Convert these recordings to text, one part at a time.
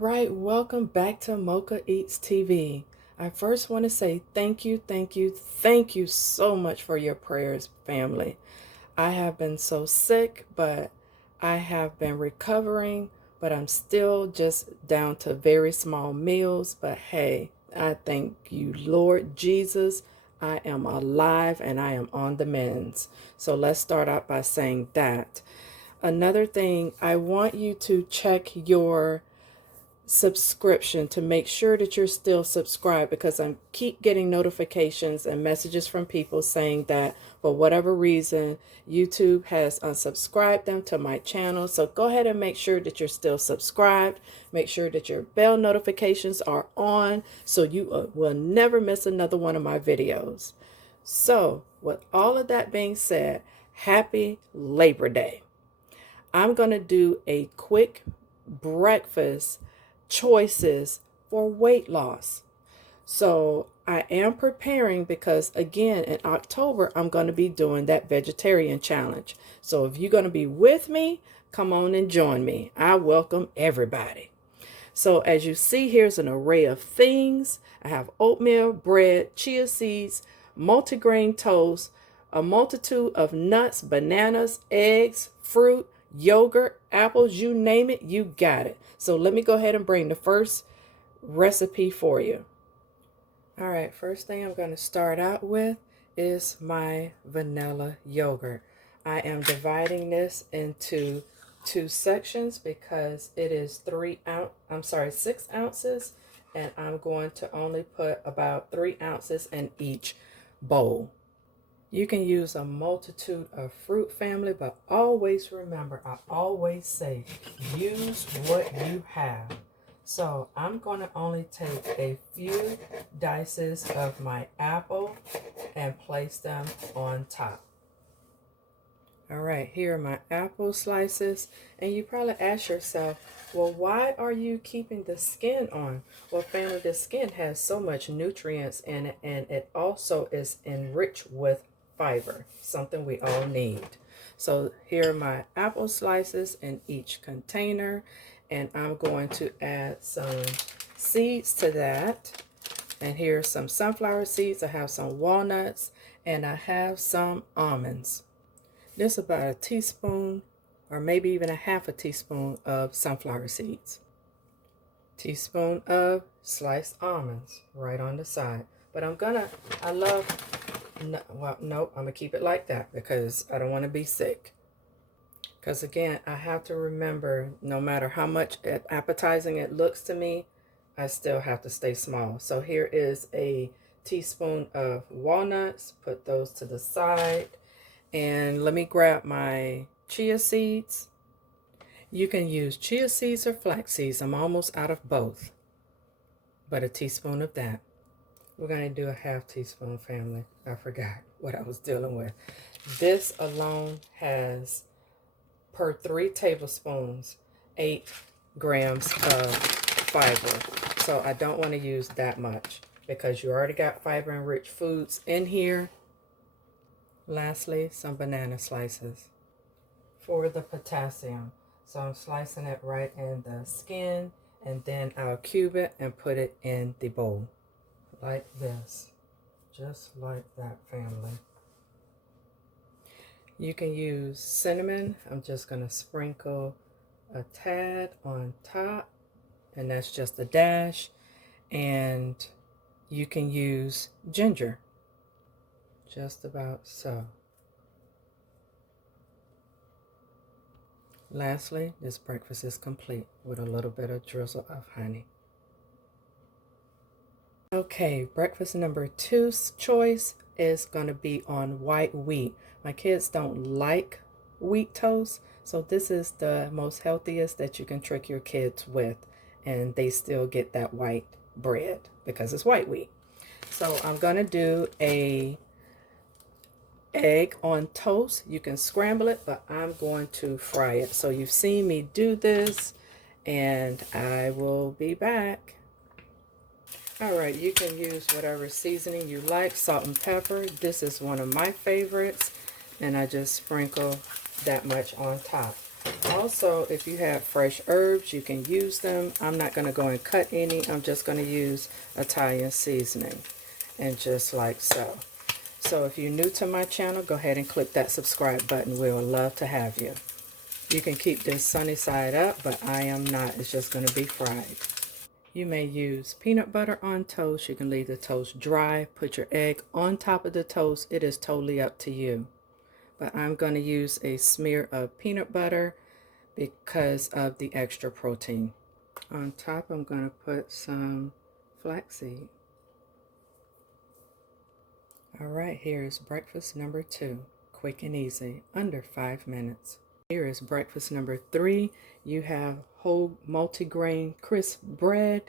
right, welcome back to Mochaeatstv. I first want to say thank you so much for your prayers, family. I have been so sick, but I have been recovering, but I'm still just down to very small meals. But hey, I thank you, Lord Jesus. I am alive and I am on the mends. So let's start out by saying that. Another thing, I want you to check your subscription to make sure that you're still subscribed, because I keep getting notifications and messages from people saying that for whatever reason YouTube has unsubscribed them to my channel. So go ahead and make sure that you're still subscribed. Make sure that your bell notifications are on so you will never miss another one of my videos. So with all of that being said, happy Labor Day. I'm going to do a quick breakfast choices for weight loss. So I am preparing because, again, in October, I'm going to be doing that vegetarian challenge. So if you're going to be with me, come on and join me. I welcome everybody. So as you see, here's an array of things. I have oatmeal, bread, chia seeds, multigrain toast, a multitude of nuts, bananas, eggs, fruit, yogurt, apples, you name it, you got it. So let me go ahead and bring the first recipe for you. All right, first thing I'm going to start out with is my vanilla yogurt. I am dividing this into two sections because it is 6 ounces, and I'm going to only put about 3 ounces in each bowl. You can use a multitude of fruit, family, but always remember, I always say, use what you have. So I'm going to only take a few dices of my apple and place them on top. All right, here are my apple slices. And you probably ask yourself, well, why are you keeping the skin on? Well, family, the skin has so much nutrients in it, and it also is enriched with fiber, something we all need. So here are my apple slices in each container, and I'm going to add some seeds to that. And here's some sunflower seeds. I have some walnuts, and I have some almonds. This is about a teaspoon or maybe even a half a teaspoon of sunflower seeds. Teaspoon of sliced almonds right on the side. But I'm gonna keep it like that because I don't want to be sick. Because again, I have to remember, no matter how much appetizing it looks to me, I still have to stay small. So here is a teaspoon of walnuts. Put those to the side. And let me grab my chia seeds. You can use chia seeds or flax seeds. I'm almost out of both. But a teaspoon of that. We're going to do a half teaspoon, family. I forgot what I was dealing with. This alone has, per 3 tablespoons, 8 grams of fiber. So I don't want to use that much because you already got fiber-enriched foods in here. Lastly, some banana slices for the potassium. So I'm slicing it right in the skin, and then I'll cube it and put it in the bowl. Like this. Just like that, family. You can use cinnamon. I'm just going to sprinkle a tad on top, and that's just a dash. And you can use ginger. Just about so. Lastly, this breakfast is complete with a little bit of drizzle of honey. Okay, breakfast number 2's choice is going to be on white wheat. My kids don't like wheat toast, so this is the most healthiest that you can trick your kids with, and they still get that white bread because it's white wheat. So I'm going to do a egg on toast. You can scramble it, but I'm going to fry it. So you've seen me do this, and I will be back. All right, you can use whatever seasoning you like, salt and pepper. This is one of my favorites, and I just sprinkle that much on top. Also, if you have fresh herbs, you can use them. I'm not going to go and cut any. I'm just going to use Italian seasoning, and just like so. So if you're new to my channel, go ahead and click that subscribe button. We would love to have you. You can keep this sunny side up, but I am not. It's just going to be fried. You may use peanut butter on toast. You can leave the toast dry. Put your egg on top of the toast. It is totally up to you. But I'm going to use a smear of peanut butter because of the extra protein. On top, I'm going to put some flaxseed. All right, here is breakfast number 2. Quick and easy, under 5 minutes. Here is breakfast number 3. You have whole multigrain crisp bread,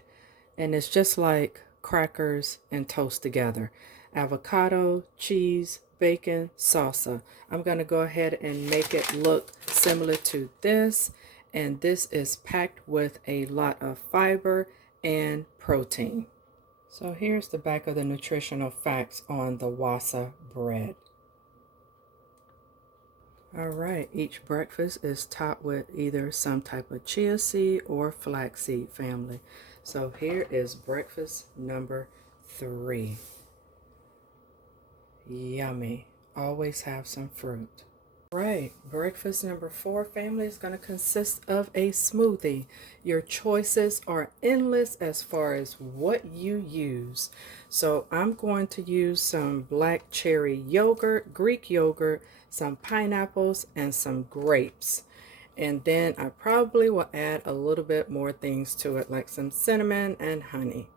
and it's just like crackers and toast together. Avocado, cheese, bacon, salsa. I'm going to go ahead and make it look similar to this, and this is packed with a lot of fiber and protein. So here's the back of the nutritional facts on the wasa bread. All right, each breakfast is topped with either some type of chia seed or flaxseed family. So here is breakfast number 3. Yummy. Always have some fruit. Right, breakfast number 4 family is going to consist of a smoothie. Your choices are endless as far as what you use. So I'm going to use some black cherry yogurt, Greek yogurt, some pineapples, and some grapes. And then I probably will add a little bit more things to it, like some cinnamon and honey.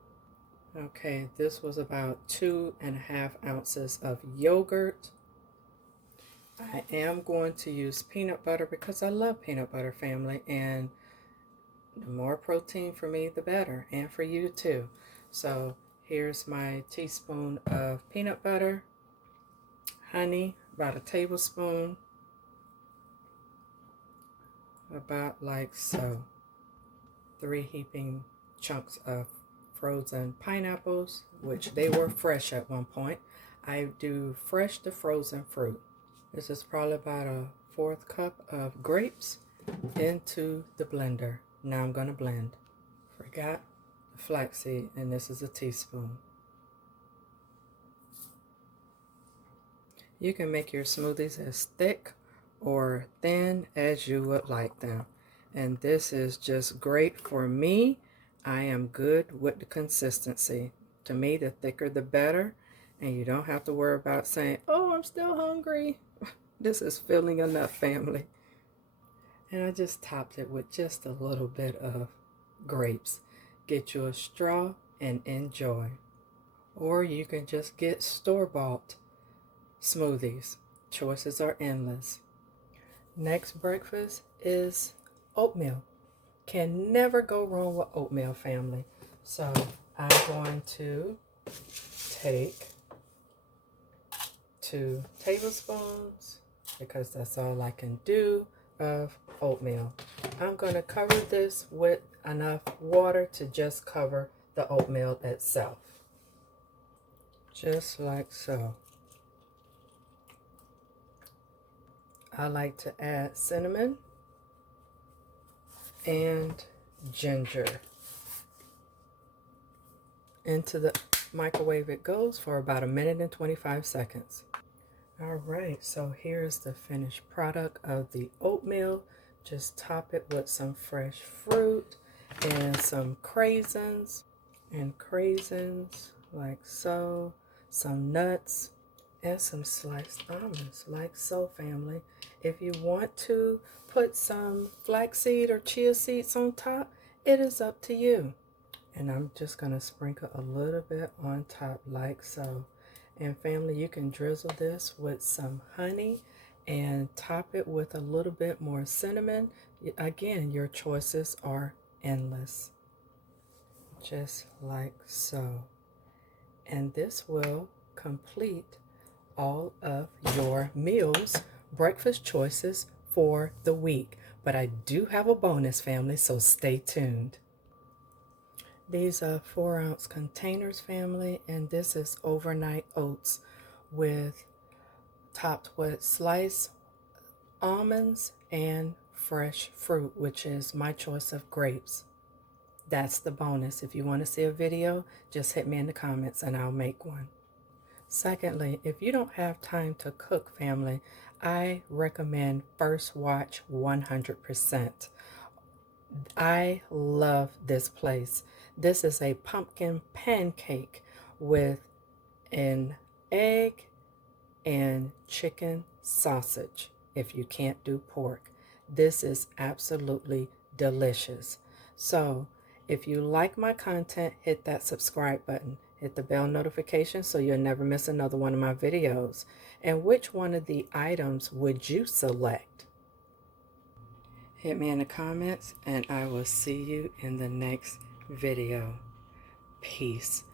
Okay, this was about 2.5 ounces of yogurt. I am going to use peanut butter because I love peanut butter family, and the more protein for me the better, and for you too. So here's my teaspoon of peanut butter, honey, about a tablespoon, about like so. 3 heaping chunks of frozen pineapples, which they were fresh at one point. I do fresh to frozen fruit. This is probably about a 1/4 cup of grapes into the blender. Now I'm going to blend. Forgot the flaxseed, and this is a teaspoon. You can make your smoothies as thick or thin as you would like them. And this is just great for me. I am good with the consistency. To me, the thicker the better. And you don't have to worry about saying, oh, I'm still hungry. This is filling enough, family. And I just topped it with just a little bit of grapes. Get you a straw and enjoy. Or you can just get store-bought smoothies. Choices are endless. Next breakfast is oatmeal. Can never go wrong with oatmeal, family. So I'm going to take 2 tablespoons, because that's all I can do, of oatmeal. I'm going to cover this with enough water to just cover the oatmeal itself. Just like so. I like to add cinnamon and ginger. Into the microwave it goes for about 1 minute and 25 seconds. All right, so here's the finished product of the oatmeal. Just top it with some fresh fruit and some craisins, like so, some nuts, and some sliced almonds, like so, family. If you want to put some flaxseed or chia seeds on top, it is up to you. And I'm just going to sprinkle a little bit on top, like so. And family, you can drizzle this with some honey and top it with a little bit more cinnamon. Again, your choices are endless. Just like so. And this will complete all of your meals, breakfast choices for the week. But I do have a bonus, family, so stay tuned. These are 4-ounce containers, family, and this is overnight oats topped with sliced almonds and fresh fruit, which is my choice of grapes. That's the bonus. If you want to see a video, just hit me in the comments and I'll make one. Secondly, if you don't have time to cook, family, I recommend First Watch 100%. I love this place. This is a pumpkin pancake with an egg and chicken sausage if you can't do pork. This is absolutely delicious. So if you like my content, hit that subscribe button. Hit the bell notification so you'll never miss another one of my videos. And which one of the items would you select? Hit me in the comments and I will see you in the next video. Peace.